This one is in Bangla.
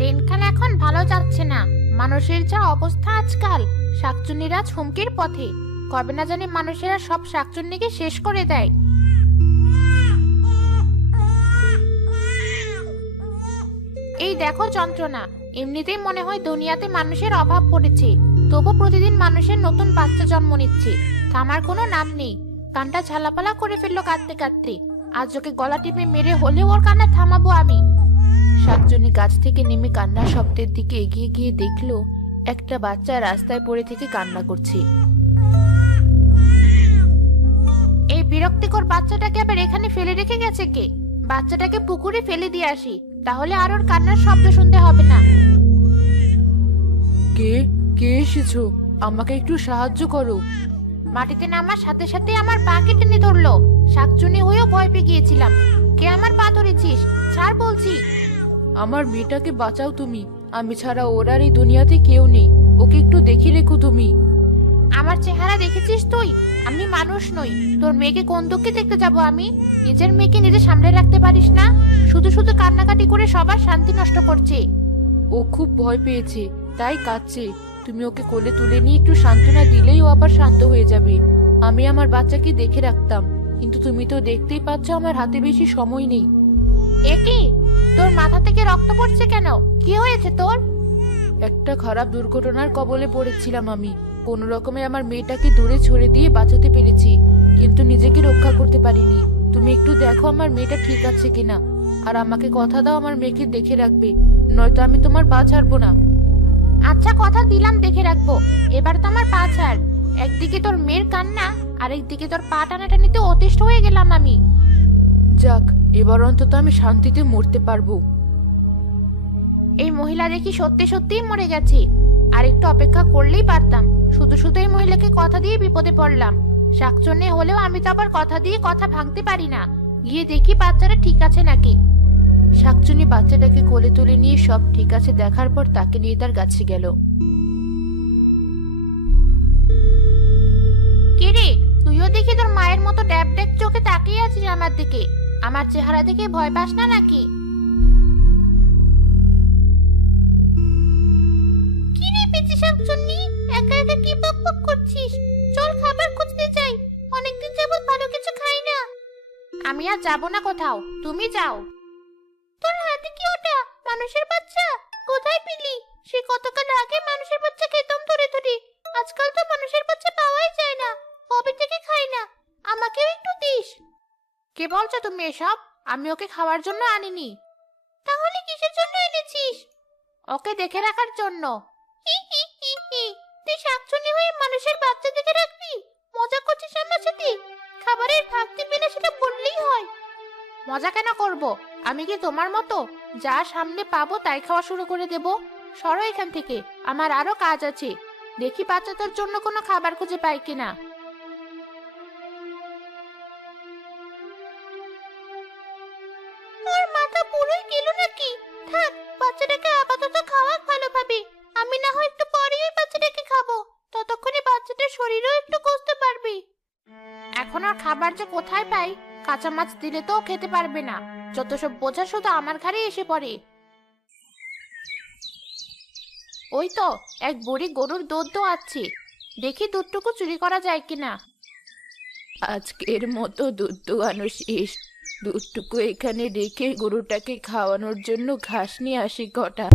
দিনকাল এখন ভালো যাচ্ছে না। মানুষের যা অবস্থা আজকাল, শাকচুন্নিরা হুমকির পথে। কবে না জানি মানুষেরা সব শাকচুন্নিকে শেষ করে দেয়। এই দেখো যন্ত্রণা। এমনিতেই মনে হয় দুনিয়াতে মানুষের অভাব পড়েছে, তবু প্রতিদিন মানুষের নতুন বাচ্চা জন্ম নিচ্ছে। থামার কোনো নাম নেই। কানটা ঝালাপালা করে ফেললো কাঁদতে কাঁদতে। আজ ওকে গলা টিপে মেরে হলেও ওর কান্না থামাবো আমি। শাকচুন্নি গাছ থেকে নেমে কান্নার শব্দের দিকে এগিয়ে গিয়ে দেখলো একটা বাচ্চা রাস্তায় পড়ে থেকে কান্না করছে। এই বিরক্তিকর বাচ্চাটাকে আবার এখানে ফেলে রেখে গেছে কে? বাচ্চাটাকে পুকুরে ফেলে দিয়ে আসি, তাহলে আর ওর কান্নার শব্দ শুনতে হবে না। কে কে এসেছো? আমাকে একটু সাহায্য করো। মাটিতে নামার সাথে সাথে আমার পা কেটে নিয়ে ধরলো। শাকচুন্নি হয়েও ভয় পেয়ে গিয়েছিলাম। কে আমার পা ধরেছিস? ছাড় বলছি। আমার মেয়েটাকে বাঁচাও তুমি। আমি ছাড়া ওর আর এই দুনিয়াতে কেউ নেই। ওকে একটু দেখে রেখো তুমি। আমার চেহারা দেখেছিস তুই? আমি মানুষ নই। তোর মেয়েকে কোন দুঃখে দেখতে যাব আমি? নিজের মেয়েকে নিজে সামলে রাখতে পারিস না? শুধু শুধু কান্নাকাটি করে সবার শান্তি নষ্ট করছে। ও খুব ভয় পেয়েছে, তাই কাঁদছে। তুমি ওকে কোলে তুলে নিয়ে একটু সান্ত্বনা দিলেই ও আবার শান্ত হয়ে যাবে। আমি আমার বাচ্চাকে দেখে রাখতাম, কিন্তু তুমি তো দেখতেই পাচ্ছ আমার হাতে বেশি সময় নেই। এ কি? তোর মাথা থেকে রক্ত পড়ছে কেন? কি হয়েছে তোর? একটা খারাপ দুর্ঘটনার কবলে পড়েছিলাম আমি। কোনো রকমে আমার মেয়েটাকে দূরে ছড়ে দিয়ে বাঁচাতে পেরেছি, কিন্তু নিজেকে রক্ষা করতে পারিনি। তুমি একটু দেখো আমার মেয়েটা ঠিক আছে কিনা, আর আমাকে কথা দাও আমার মেয়েকে দেখে রাখবে, নয়তো আমি তোমার পা ছাড়বো না। আচ্ছা, কথা দিলাম দেখে রাখবো। এবার তো আমার পা ছাড়। একদিকে তোর মেয়ের কান্না, আরেকদিকে তোর পা টানাটানিতে অতিষ্ঠ হয়ে গেলাম আমি। যাক, এবার অন্তত আমি শান্তিতে মরতে পারবো। এই মহিলা দেখি সত্যি সত্যিই মরে গেছে। আর একটু অপেক্ষা করলেই পারতাম। শুধু শুধু এই মহিলাকে কথা দিয়ে বিপদে পড়লাম। শাকচুন্নি হলেও আমি তো আবার কথা দিয়ে কথা ভাঙতে পারি না। গিয়ে দেখি বাচ্চারা ঠিক আছে নাকি। শাকচুন্নি বাচ্চাটাকে কোলে তুলে নিয়ে সব ঠিক আছে দেখার পর তাকে নিয়ে তার কাছে গেল। কে রে, তুইও দেখি তোর মায়ের মতো ড্যাব ড্যাব চোখে তাকিয়ে আছিস আমার দিকে। আমার চেহারা দেখে ভয় পাস না নাকি? কি রে পেঁচি শাকচুন্নি, একা একা কি বকবক করছিস? চল খাবার খুঁজতে যাই। অনেকদিন যাবত ভালো কিছু খাই না। আমি আর যাব না কোথাও, তুমি যাও। তোর হাতে কি ওটা? মানুষের বাচ্চা? কোথায় পেলি? সে কতকাল আগে মানুষের বাচ্চা খেতাম ধরে ধরে। আজকাল তো মানুষের বাচ্চা পাওয়াই যায় না। কবে থেকে খাই না। আমাকেও একটু দিস। কে বলছো তুমি এসব? আমি ওকে খাওয়ার জন্য আনিনি। তাহলে কিসের জন্য এনেছিস? ওকে দেখে রাখার জন্য। হি হি হি হি। তুই শাকচুন্নি হয়ে মানুষের বাচ্চা দেখে রাখবি? মজা করছিস আমার সাথে? খাবারের ভাগতি পেলে সেটা বললেই হয়। মজা কেন করব? আমি কি তোমার মতো যা সামনে পাবো তাই খাওয়া শুরু করে দেব? সরো এখান থেকে, আমার আরো কাজ আছে। দেখি বাচ্চাদের জন্য কোনো খাবার খুঁজে পাই কিনা। ওর মাথা পুরোই গেল নাকি? থাক, বাচ্চাটাকে আপাতত খাওয়া ভালোভাবে। আমি না হয় একটু পরেই ওই বাচ্চাটাকে খাবো। ততক্ষণে বাচ্চাটার শরীরও একটু কষতে পারবে। এখন আর খাবার যে কোথায় পাই? কাঁচা মাছ দিলে তো ও খেতে পারবে না। যত সব বোঝা শুধু আমার ঘাড়ে এসে পড়ে। ওই তো এক বুড়ি গরুর দুধ দোয়াচ্ছে। দেখি দুধটুকু চুরি করা যায় কিনা। আজকের মতো দুধ দোয়ানো শেষ। দুধটুকু এখানে রেখে গরুটাকে খাওয়ানোর জন্য ঘাস নিয়ে আসি কটা।